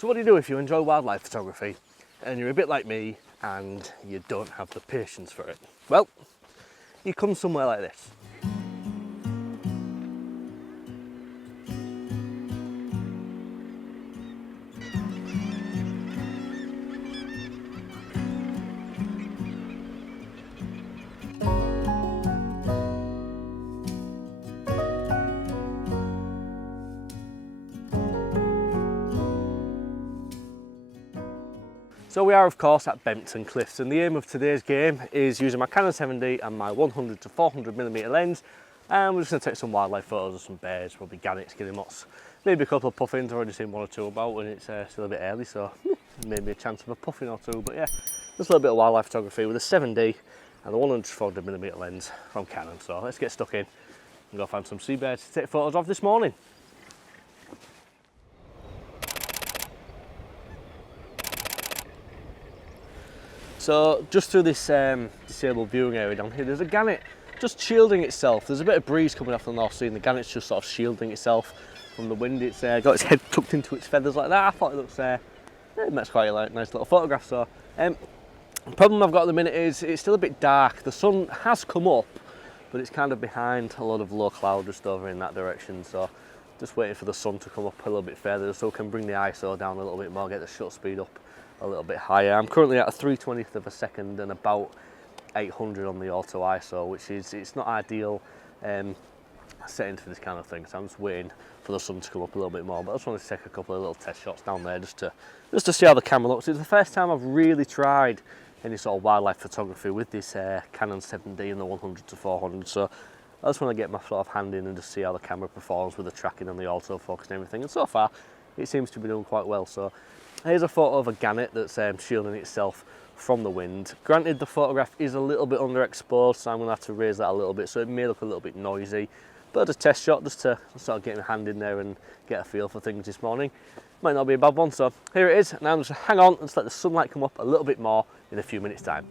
So what do you do if you enjoy wildlife photography and you're a bit like me and you don't have the patience for it? Well, you come somewhere like this. So we are of course at Bempton Cliffs, and the aim of today's game is using my Canon 7D and my 100 to 400mm lens, and we're just going to take some wildlife photos of some bears, probably gannets, guillemots, maybe a couple of puffins. I've already seen one or two about and it's still a bit early, so maybe a chance of a puffin or two, but yeah, just a little bit of wildlife photography with a 7D and the 100 to 400mm lens from Canon. So let's get stuck in and go find some seabirds to take photos of this morning. So just through this disabled viewing area down here, there's a gannet just shielding itself. There's a bit of breeze coming off the North Sea and the gannet's just sort of shielding itself from the wind. It's got its head tucked into its feathers like that. I thought it looks, it makes quite a nice little photograph. So the problem I've got at the minute is it's still a bit dark. The sun has come up, but it's kind of behind a lot of low cloud just over in that direction. So just waiting for the sun to come up a little bit further so we can bring the ISO down a little bit more, get the shutter speed up a little bit higher. I'm currently at a 3/20th of a second and about 800 on the auto ISO, which is, it's not ideal settings for this kind of thing, so I'm just waiting for the sun to come up a little bit more. But I just wanted to take a couple of little test shots down there just to see how the camera looks. It's the first time I've really tried any sort of wildlife photography with this Canon 7D and the 100 to 400, so I just want to get my sort of hand in and just see how the camera performs with the tracking and the autofocus and everything, and so far it seems to be doing quite well. So here's a photo of a gannet that's shielding itself from the wind. Granted, the photograph is a little bit underexposed, so I'm going to have to raise that a little bit, so it may look a little bit noisy, but a test shot just to sort of get my hand in there and get a feel for things this morning. Might not be a bad one, so here it is. Now I'm just hang on and just let the sunlight come up a little bit more in a few minutes time.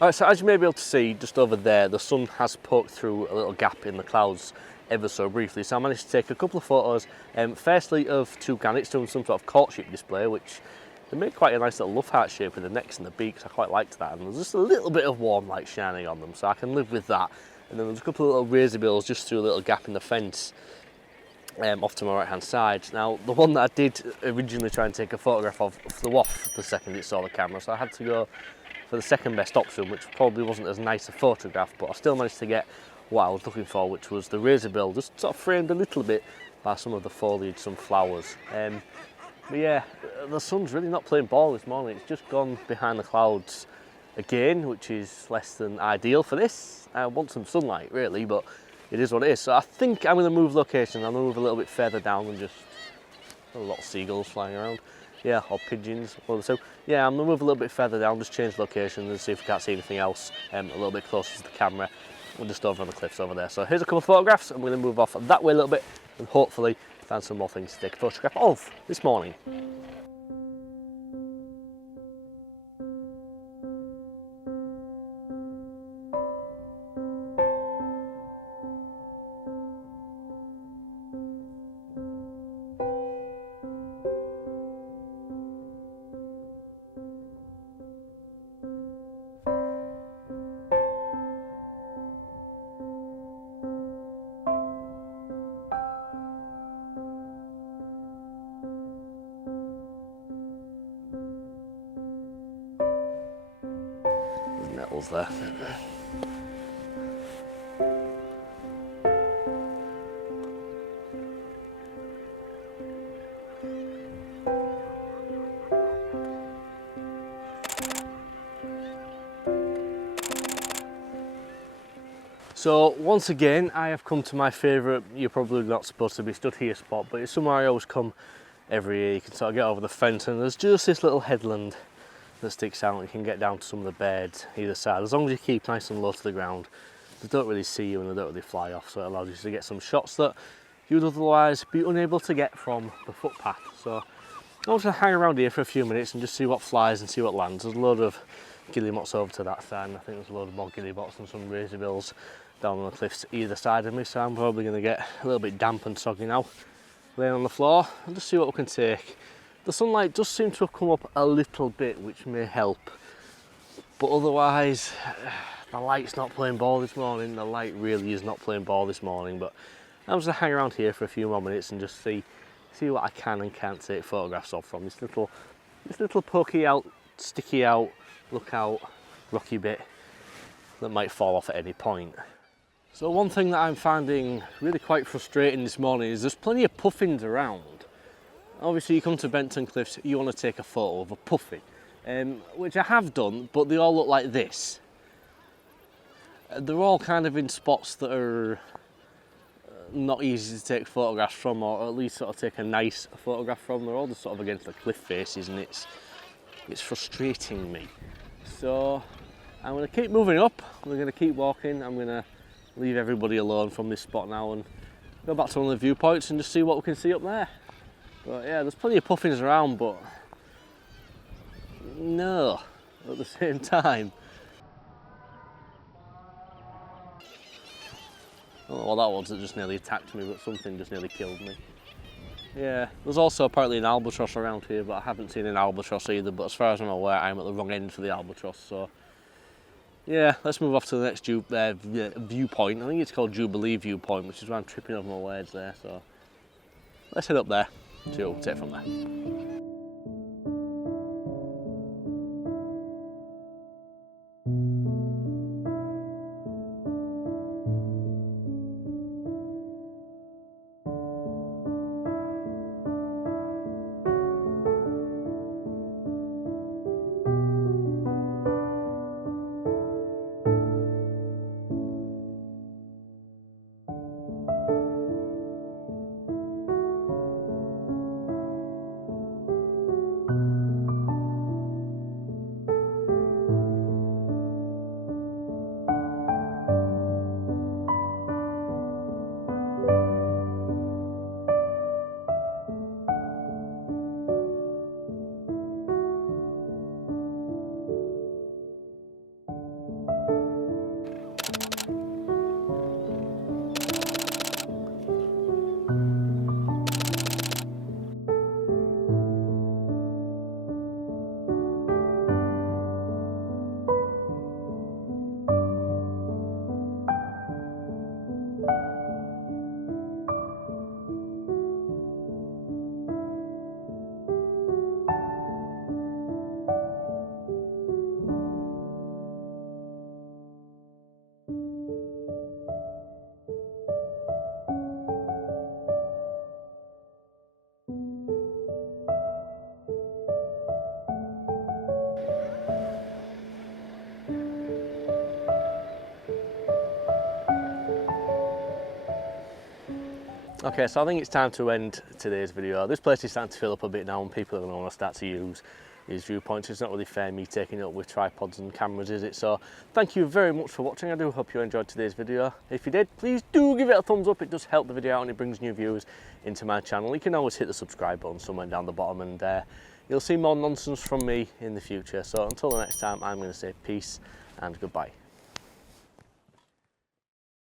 Alright, so as you may be able to see just over there, the sun has poked through a little gap in the clouds ever so briefly. So I managed to take a couple of photos, firstly of two gannets doing some sort of courtship display, which they made quite a nice little love heart shape with the necks and the beaks. I quite liked that, and there's just a little bit of warm light shining on them, so I can live with that. And then there's a couple of little razorbills just through a little gap in the fence off to my right hand side. Now the one that I did originally try and take a photograph of flew off the second it saw the camera, so I had to go for the second best option, which probably wasn't as nice a photograph, but I still managed to get what I was looking for, which was the razorbill just sort of framed a little bit by some of the foliage, some flowers. But yeah, the sun's really not playing ball this morning. It's just gone behind the clouds again, which is less than ideal for this. I want some sunlight really, but it is what it is. So I think I'm going to move location. I'm going to move a little bit further down than just a lot of seagulls flying around. Yeah, or pigeons, one of the two. Yeah, I'm going to move a little bit further down, just change location and see if we can't see anything else a little bit closer to the camera. We're just over on the cliffs over there. So here's a couple of photographs. I'm going to move off that way a little bit and hopefully find some more things to take a photograph of this morning. hills there. So once again, I have come to my favourite, you're probably not supposed to be stood here spot, but it's somewhere I always come every year. You can sort of get over the fence and there's just this little headland that sticks out and you can get down to some of the beds either side. As long as you keep nice and low to the ground, they don't really see you and they don't really fly off, so it allows you to get some shots that you would otherwise be unable to get from the footpath. So I want to hang around here for a few minutes and just see what flies and see what lands. There's a load of guillemots over to that side, and I think there's a load of more guillemots and some razorbills down on the cliffs either side of me, so I'm probably going to get a little bit damp and soggy now, laying on the floor and just see what we can take. The sunlight does seem to have come up a little bit, which may help, but otherwise the light's not playing ball this morning. The light really is not playing ball this morning, but I'm just going to hang around here for a few more minutes and just see what I can and can't take photographs of from this little pokey out, sticky out, look out, rocky bit that might fall off at any point. So one thing that I'm finding really quite frustrating this morning is there's plenty of puffins around. Obviously you come to Bempton Cliffs, you want to take a photo of a puffin, which I have done, but they all look like this. They're all kind of in spots that are not easy to take photographs from, or at least sort of take a nice photograph from. They're all just sort of against the cliff faces and it's frustrating me. So I'm going to keep moving up, we're going to keep walking, I'm going to leave everybody alone from this spot now and go back to one of the viewpoints and just see what we can see up there. But yeah, there's plenty of puffins around, but no, at the same time. I don't know what that was that just nearly attacked me, but something just nearly killed me. Yeah, there's also apparently an albatross around here, but I haven't seen an albatross either, but as far as I'm aware, I'm at the wrong end for the albatross, so yeah, let's move off to the next viewpoint. I think it's called Jubilee Viewpoint, which is why I'm tripping over my words there, so let's head up there, see what we'll take from there. Okay, so I think it's time to end today's video. This place is starting to fill up a bit now and people are going to want to start to use these viewpoints. It's not really fair me taking it up with tripods and cameras, is it? So thank you very much for watching. I do hope you enjoyed today's video. If you did, please do give it a thumbs up. It does help the video out and it brings new viewers into my channel. You can always hit the subscribe button somewhere down the bottom and you'll see more nonsense from me in the future. So until the next time, I'm going to say peace and goodbye.